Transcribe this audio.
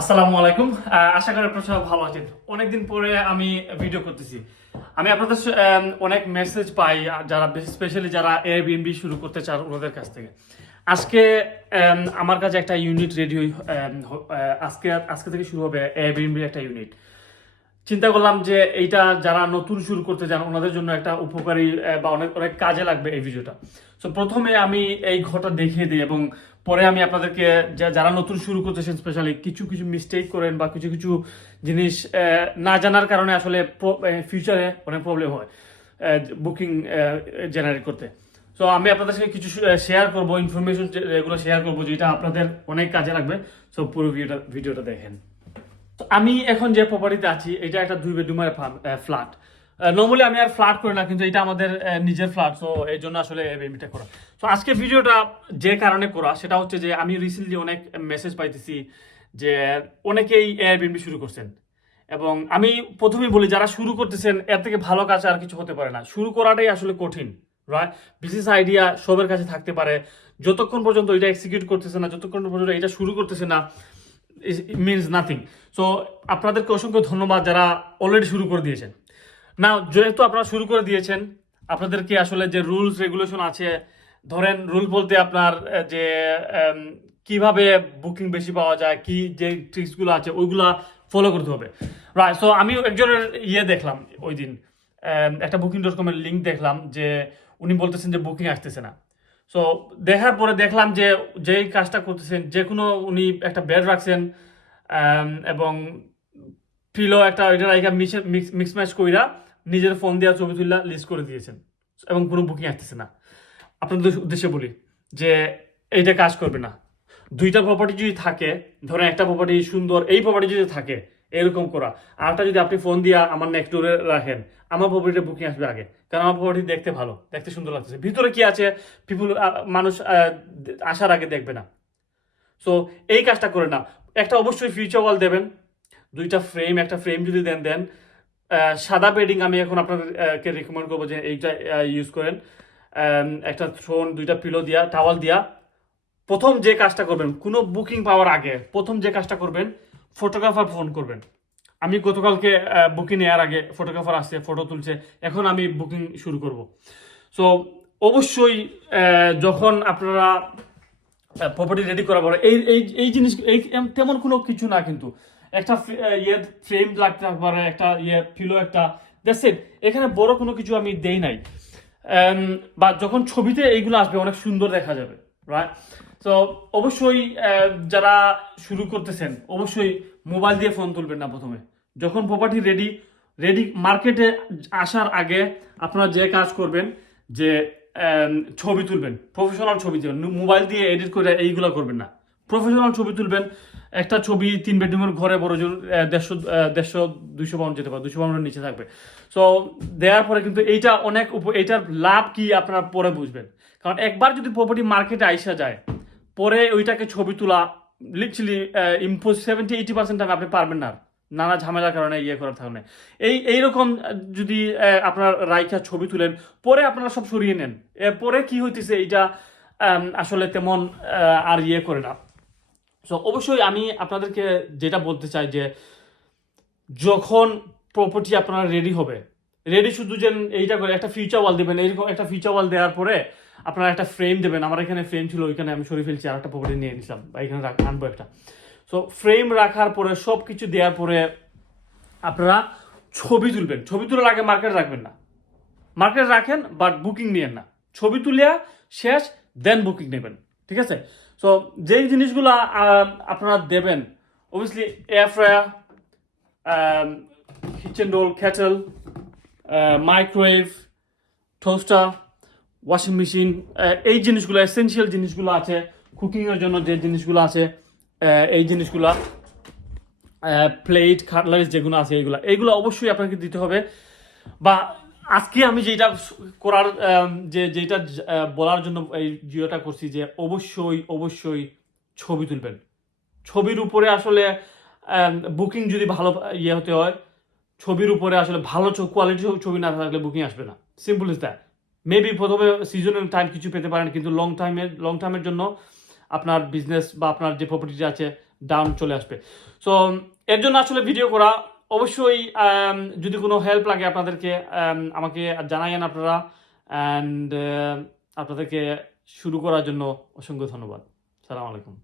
আসসালামু আলাইকুম। আশা করি আপনারা সবাই ভালো আছেন। অনেকদিন পরে আমি ভিডিও করতেছি। আমি আপনাদের অনেক মেসেজ পাই যারা স্পেশালি যারা এয়ারবিএনবি শুরু করতে চান ওদের কাছ থেকে। আজকে আমার কাছে একটা ইউনিট রেডি আজকে আজকে থেকে শুরু হবে এয়ারবিএনবির একটা ইউনিট। চিন্তা করলাম যে এইটা যারা নতুন শুরু করতে চান ওনাদের জন্য একটা উপকারী বা অনেক অনেক কাজে লাগবে এই ভিডিওটা। সো প্রথমে আমি এই ঘরটা দেখিয়ে দিই এবং পরে আমি আপনাদেরকে যারা নতুন শুরু করতেছেন স্পেশালি কিছু কিছু মিস্টেক করেন বা কিছু কিছু জিনিস না জানার কারণে আসলে ফিউচারে অনেক প্রবলেম হয় বুকিং জেনারেট করতে। সো আমি আপনাদের সাথে কিছু শেয়ার করবো ইনফরমেশন, এগুলো শেয়ার করবো যেটা আপনাদের অনেক কাজে লাগবে। সো পুরো ভিডিওটা দেখেন। আমি এখন যে প্রপার্টিতে আছি এটা একটা 2 বেডরুমের ফ্ল্যাট। নর্মালি আমি আর ফ্ল্যাট করি না, কিন্তু এটা আমাদের নিজের ফ্ল্যাট, সো এই জন্য আসলে এবিএনবিটা করা। সো আজকে ভিডিওটা যে কারণে করা সেটা হচ্ছে যে আমি রিসেন্টলি অনেক মেসেজ পাইতেছি যে অনেকেই এয়ারবিএনবি শুরু করছেন, এবং আমি প্রথমেই বলি যারা শুরু করতেছেন এর থেকে ভালো কাজ আর কিছু হতে পারে না। শুরু করাটাই আসলে কঠিন, রাইট? বিজনেস আইডিয়া সবার কাছে থাকতে পারে, যতক্ষণ পর্যন্ত এটা এক্সিকিউট করতেছে না, যতক্ষণ পর্যন্ত এটা শুরু করতেছে না, মিনস নাথিং। সো আপনাদেরকে অসংখ্য ধন্যবাদ যারা অলরেডি শুরু করে দিয়েছেন। না, যেহেতু আপনারা শুরু করে দিয়েছেন, আপনাদেরকে আসলে যে রুলস রেগুলেশন আছে, ধরেন রুল বলতে আপনার যে কিভাবে বুকিং বেশি পাওয়া যায়, কি যে ট্রিক্সগুলো আছে ওইগুলা ফলো করতে হবে, রাইট? সো আমি একজনের দেখলাম ওই দিন, একটা Booking.com-এর লিঙ্ক দেখলাম যে উনি বলতেছেন যে বুকিং আসতেছে না। সো দেখার পরে দেখলাম যে যেই কাজটা করতেছেন, যে কোনো উনি একটা বেড রাখছেন এবং পিলো একটা ওইটা রাইখা মিক্স ম্যাচ কইরা নিজের ফোন দিয়া ছবি তুললা লিস্ট করে দিয়েছেন, এবং কোনো বুকিং আসতেছে না। আপনাদের উদ্দেশ্যে বলি যে এইটা কাজ করবে না। দুইটা প্রপার্টি যদি থাকে, ধরেন একটা প্রপার্টি সুন্দর, এই প্রপার্টি যদি থাকে এরকম করা, আরটা যদি আপনি ফোন দিয়া আমার নেক্সট ডোরে রাখেন, আমার প্রপার্টিতে বুকিং আসবে আগে, কারণ আমার প্রপার্টি দেখতে ভালো, দেখতে সুন্দর লাগতেছে, ভিতরে কি আছে মানুষ আসার আগে দেখবে না। সো এই কাজটা করে না। একটা অবশ্যই ফিউচার ওয়াল দেবেন, একটা ফ্রেম যদি দেন সাদা বেডিং আমি এখন আপনাদেরকে রেকমেন্ড করবো যে এইটা ইউজ করেন। একটা থ্রোন, 2টা পিলো দিয়া, টাওয়াল দিয়া প্রথম যে কাজটা করবেন কোনো বুকিং পাওয়ার আগে, প্রথম যে কাজটা করবেন ফটোগ্রাফার ফোন করবেন। আমি গতকালকে বুকিং নেওয়ার আগে ফটোগ্রাফার আসছে, ফটো তুলছে, এখন আমি বুকিং শুরু করব। সো অবশ্যই যখন আপনারা প্রপার্টি রেডি করার পরে এই এই এই জিনিস তেমন কোনো কিছু না, কিন্তু একটা ফ্রেম লাগতে পারে, একটা ফিলো, একটা দ্যাটস ইট। এখানে বড় কোনো কিছু আমি দেই নাই। বা যখন ছবিতে এইগুলো আসবে অনেক সুন্দর দেখা যাবে, রাইট? তো অবশ্যই যারা শুরু করতেছেন অবশ্যই মোবাইল দিয়ে ফোন তুলবেন না প্রথমে। যখন প্রপার্টি রেডি মার্কেটে আসার আগে আপনারা যে কাজ করবেন যে ছবি তুলবেন, প্রফেশনাল ছবি তুলবেন, মোবাইল দিয়ে এডিট করে এইগুলো করবেন না। প্রফেশনাল ছবি তুলবেন। একটা ছবি 3 বেডরুমের ঘরে বড় জোর 150-200 পাউন্ড যেতে পারে, 200 পাউন্ডের নিচে থাকবে। সো দেওয়ার পরে কিন্তু এইটা অনেক এইটার লাভ কি আপনারা পরে বুঝবেন, কারণ একবার যদি প্রপার্টি মার্কেটে আইসা যায় পরে ওইটাকে ছবি তোলা লিটারালি 70-80% টাইম আপনি পারবেন না, নানা ঝামেলার কারণে করার কারণে। এইরকম যদি আপনার রাইখা ছবি তুলেন, পরে আপনারা সব সরিয়ে নেন, এরপরে কি হইতেছে এইটা আসলে তেমন আর করে না। সো অবশ্যই আমি আপনাদেরকে যেটা বলতে চাই যে যখন প্রপার্টি আপনারা রেডি শুধু যে এইটা করে একটা ফিউচার ওয়াল দেবেন, এইরকম একটা ফিউচার ওয়াল দেওয়ার পরে আপনারা একটা ফ্রেম দেবেন। আমার এখানে ফ্রেম ছিল, ওইখানে আমি সরিয়ে ফেলছি, আর একটা প্রপার্টি নিয়ে নিলাম বা এখানে আনবো একটা। সো ফ্রেম রাখার পরে সব কিছু দেওয়ার পরে আপনারা ছবি তুলবেন। ছবি তোলার আগে মার্কেট রাখবেন না, মার্কেট রাখেন বাট বুকিং নিয়েন না। ছবি তুলিয়া শেষ, দেন বুকিং নেবেন, ঠিক আছে? সো যেই জিনিসগুলো আপনারা দেবেন, obviously air fryer, kitchen roll, kettle, microwave, toaster, washing machine, এই জিনিসগুলো এসেনশিয়াল জিনিসগুলো আছে কুকিংয়ের জন্য, যে জিনিসগুলো আছে এই জিনিসগুলো, প্লেট, কাটলারিজ যেগুলো আছে এইগুলো অবশ্যই আপনাকে দিতে হবে। বা আজকে আমি যেটা করার যেটা বলার জন্য এই জিওটা করছি যে অবশ্যই ছবি তুলবেন। ছবির উপরে আসলে বুকিং যদি ভালো হতে হয়, ছবির উপরে আসলে ভালো কোয়ালিটি ছবি না থাকলে বুকিং আসবে না। Simple is that. মেবি প্রথমে সিজনের টাইম কিছু পেতে পারেন, কিন্তু লং টাইমের জন্য আপনার বিজনেস বা আপনার যে প্রপার্টিটা আছে ডাউন চলে আসবে। সো এর জন্য আসলে ভিডিও করা। অবশ্যই যদি কোনো হেল্প লাগে আপনাদেরকে আমাকে জানাইয়েন আপনারা। অ্যান্ড আপনাদেরকে শুরু করার জন্য অসংখ্য ধন্যবাদ। সালাম আলাইকুম।